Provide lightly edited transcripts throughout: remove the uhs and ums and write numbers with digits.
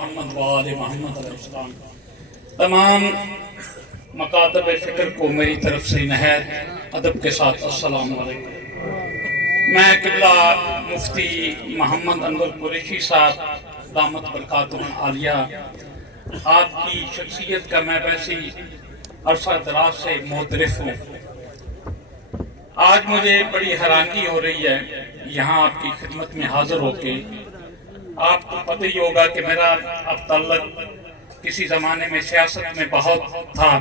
محمد وآل محمد علیہ السلام۔ تمام مکاتب فکر کو میری طرف سے نہایت ادب کے ساتھ السلام علیکم۔ میں قبلہ مفتی محمد انور قریشی صاحب دامت برکاتہم عالیہ آپ کی شخصیت کا میں ویسے عرصہ دراز سے معترف ہوں۔ آج مجھے بڑی حیرانی ہو رہی ہے یہاں آپ کی خدمت میں حاضر ہو کے۔ آپ کو پتہ ہی ہوگا کہ میرا اب تعلق کسی زمانے میں سیاست میں بہت تھا،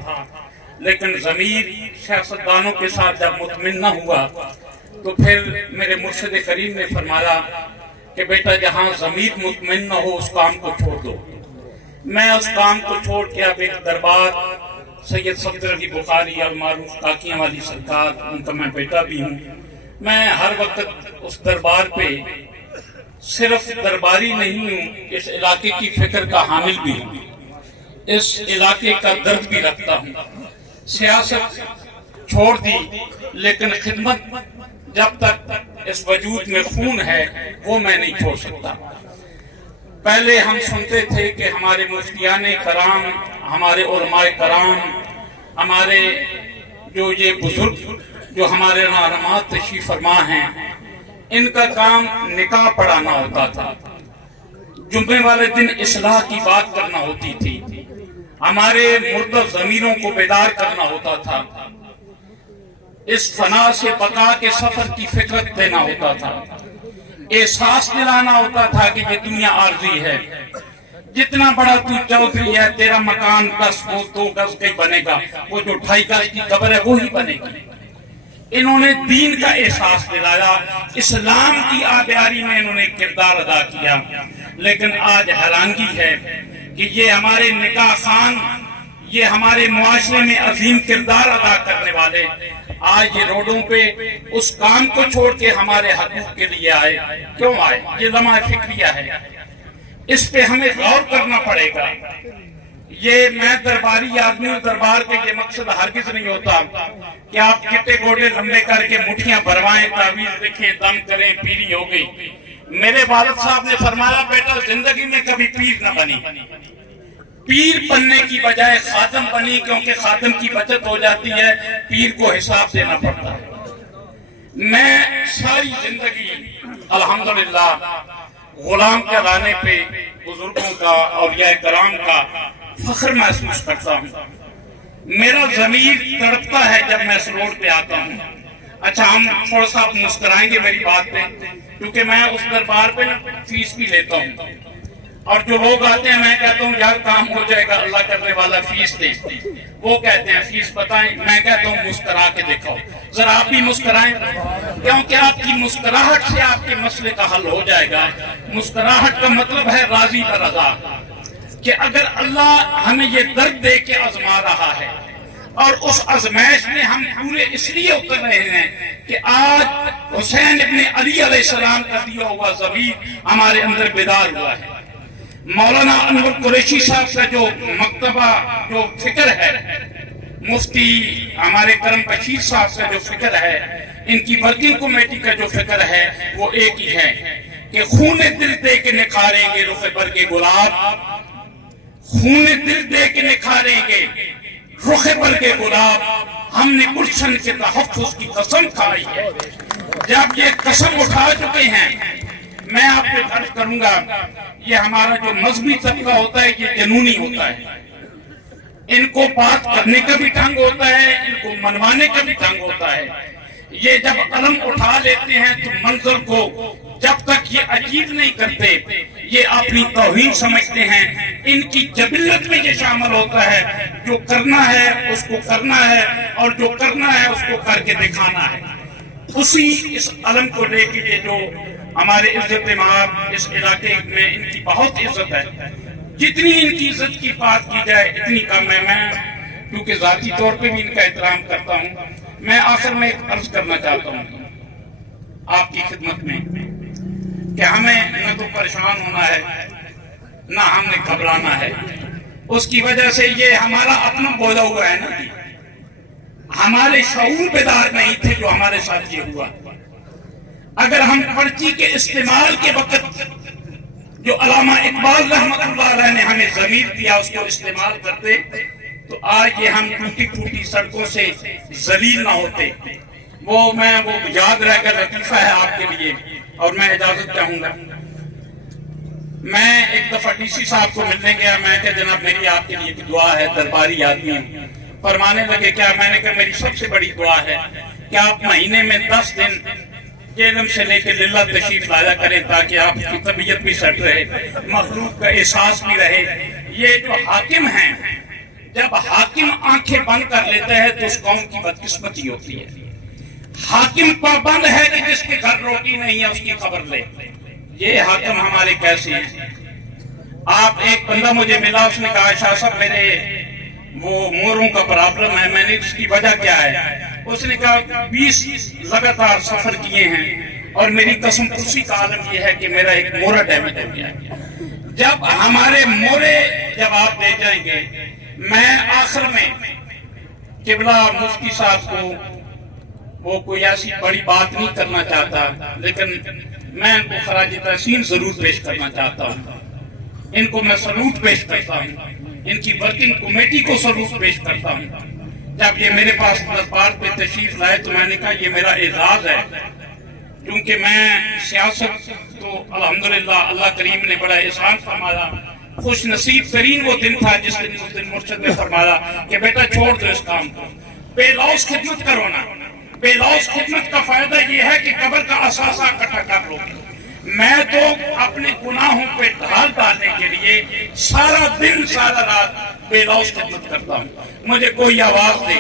لیکن ضمیر سیاستدانوں کے ساتھ جب مطمئن نہ ہوا تو پھر میرے مرشد کریم نے فرمایا کہ بیٹا جہاں ضمیر مطمئن نہ ہو اس کام کو چھوڑ دو۔ میں اس کام کو چھوڑ کے اب ایک دربار سید صفدر علی بخاری اور معروف کاکیاں والی سرکار ان کا میں بیٹا بھی ہوں، میں ہر وقت اس دربار پہ صرف درباری نہیں ہوں، اس علاقے کی فکر کا حامل بھی ہوں، اس علاقے کا درد بھی رکھتا ہوں۔ سیاست چھوڑ دی لیکن خدمت جب تک اس وجود میں خون ہے وہ میں نہیں چھوڑ سکتا۔ پہلے ہم سنتے تھے کہ ہمارے مفتیان کرام، ہمارے علماء کرام، ہمارے جو یہ بزرگ جو ہمارے رہنما تشریف فرما ہیں، ان کا کام نکاح پڑھانا ہوتا تھا، جمعے والے دن اصلاح کی بات کرنا ہوتی تھی، ہمارے مردہ ضمیروں کو بیدار کرنا ہوتا تھا، اس فنا سے بقا کے سفر کی فکرت دینا ہوتا تھا، احساس دلانا ہوتا تھا کہ یہ دنیا عارضی ہے، جتنا بڑا تو چودھری ہے تیرا مکان 10 فٹ 2 گز کا بنے گا، وہ جو 2.5 گز کی قبر ہے وہی بنے گی۔ انہوں نے دین کا احساس دلایا، اسلام کی آبیاری میں انہوں نے کردار ادا کیا، لیکن آج حیرانگی ہے کہ یہ ہمارے نکاح خان، یہ ہمارے معاشرے میں عظیم کردار ادا کرنے والے آج یہ روڈوں پہ اس کام کو چھوڑ کے ہمارے حقوق کے لیے آئے۔ کیوں آئے؟ یہ لمحہ فکریہ ہے، اس پہ ہمیں غور کرنا پڑے گا۔ یہ میں درباری آدمی ہوں، دربار کے یہ مقصد ہرگز نہیں ہوتا کہ آپ کٹے گوڑے لمبے کر کے مٹھیاں بھروائیں، تعویذ لکھیں، دم کریں، پیری ہو گئی۔ میرے والد صاحب نے فرمایا بیٹا زندگی میں کبھی پیر نہ بنی، پیر بننے کی بجائے خادم بنی، کیونکہ خادم کی بچت ہو جاتی ہے، پیر کو حساب دینا پڑتا ہے۔ میں ساری زندگی الحمدللہ غلام کے رانے پہ بزرگوں کا، اولیاء کرام کا فخر محسوس کرتا ہوں۔ میرا ضمیر تڑپتا ہے جب میں اس روڈ پہ آتا ہوں۔ اچھا ہم تھوڑا سا مسکرائیں گے میری بات پہ، کیونکہ میں اس دربار پہ فیس بھی لیتا ہوں، اور جو لوگ آتے ہیں میں کہتا ہوں یار کام ہو جائے گا، اللہ کرنے والا فیس دیں، وہ کہتے ہیں فیس بتائیں، میں کہتا ہوں مسکرا کے دکھاؤ، ذرا آپ بھی مسکرائیں، کیونکہ آپ کی مسکراہٹ سے آپ کے مسئلے کا حل ہو جائے گا۔ مسکراہٹ کا مطلب ہے راضی برضا، کہ اگر اللہ ہمیں یہ درد دے کے آزما رہا ہے اور اس آزمائش میں ہم پورے اس لیے اتر رہے ہیں کہ آج حسین ابن علی علیہ السلام کا دیا ہوا ضمیر ہمارے اندر بیدار ہوا ہے۔ مولانا انور قریشی صاحب کا جو مکتبہ جو فکر ہے، مفتی ہمارے کرم بشیر صاحب کا جو فکر ہے، ان کی ورکنگ کمیٹی کا جو فکر ہے وہ ایک ہی ہے کہ خون دل دے کے نکھاریں گے رخ برگ گلاب، خون دل دے کے نکھاریں گے رخ برگ گلاب، ہم نے گلشن کے تحفظ کی قسم کھائی ہے۔ جب یہ قسم اٹھا چکے ہیں، میں آپ سے عرض کروں گا یہ ہمارا جو مذہبی طبقہ ہوتا ہے یہ جنونی ہوتا ہے، ان کو بات کرنے کا بھی ڈھنگ ہوتا ہے، ان کو منوانے کا بھی ڈھنگ ہوتا ہے۔ یہ جب علم اٹھا لیتے ہیں تو منظر کو جب تک یہ عجیب نہیں کرتے یہ اپنی توہین سمجھتے ہیں، ان کی جبلت میں یہ شامل ہوتا ہے، جو کرنا ہے اس کو کرنا ہے اور جو کرنا ہے اس کو کر کے دکھانا ہے۔ اسی اس علم کو لے کے یہ جو ہمارے عزت مآب اس علاقے میں ان کی بہت عزت ہے، جتنی ان کی عزت کی بات کی جائے اتنی کم ہے۔ میں کیونکہ ذاتی طور پہ بھی ان کا احترام کرتا ہوں، میں آخر میں ایک عرض کرنا چاہتا ہوں آپ کی خدمت میں کہ ہمیں نہ تو پریشان ہونا ہے نہ ہم نے گھبرانا ہے۔ اس کی وجہ سے یہ ہمارا اپنا بولا ہوا ہے نا، ہمارے شعور بیدار نہیں تھے جو ہمارے ساتھ یہ ہوا۔ اگر ہم پرچی کے استعمال کے وقت جو علامہ اقبال رحمۃ اللہ علیہ نے ہمیں ضمیر دیا اس کو استعمال کرتے تو آج یہ ہم ٹوٹی ٹوٹی سڑکوں سے ذلیل نہ ہوتے۔ وہ یاد رہ کر لطیفہ ہے آپ کے لیے، اور میں اجازت چاہوں گا۔ میں ایک دفعہ ڈی سی صاحب کو ملنے گیا، میں کہ جناب میری آپ کے لیے دعا ہے، درباری آدمی ہوں۔ فرمانے لگے کیا؟ میں نے کہا میری سب سے بڑی دعا ہے کہ آپ مہینے میں 10 دن جہنم سے لے کے للہ تشریف لایا کریں تاکہ آپ کی طبیعت بھی سیٹ رہے، مخلوق کا احساس بھی رہے۔ یہ جو حاکم ہیں، جب حاکم آنکھیں بند کر لیتے ہیں تو اس قوم کی بدقسمتی ہوتی ہے۔ حاکم پابند ہے کہ جس کے گھر روٹی نہیں ہے اس کی خبر لے۔ یہ حاکم ہمارے کیسے ہیں؟ آپ ایک بندہ مجھے ملا، اس نے کہا شاہ صاحب میرے وہ موروں کا پرابلم ہے۔ میں نے اس کی وجہ کیا ہے؟ اس نے کہا 20 لگاتار سفر کیے ہیں اور میری قسم خصی کا عالم یہ ہے کہ میرا ایک مورا ڈیمیج ہو گیا ہے۔ جب ہمارے مورے جب آپ لے جائیں گے، میں آخر میں قبلہ مفتی صاحب کو وہ کوئی ایسی بڑی بات نہیں کرنا چاہتا، لیکن میں ان کو خراج تحسین ضرور پیش کرنا چاہتا ہوں۔ ان کو میں سلوٹ پیش کرتا ہوں، ان کی ورکنگ کمیٹی کو سلوٹ پیش کرتا ہوں۔ جب یہ میرے پاس دربار پہ تشریف لائے تو میں نے کہا یہ میرا اعزاز ہے، کیونکہ میں سیاست تو الحمدللہ اللہ کریم نے بڑا احسان فرمایا۔ خوش نصیب ترین وہ دن تھا جس دن مرشد نے فرمایا کہ بیٹا چھوڑ دو اس کام کو، بے لوث خدمت کرو نا۔ بے لوث خدمت کا فائدہ یہ ہے کہ قبر کا اثاثہ اکٹھا کر لو۔ میں تو اپنے گناہوں پہ ڈھال ڈالنے کے لیے سارا دن سارا رات بے لوث خدمت کرتا ہوں۔ مجھے کوئی آواز دے،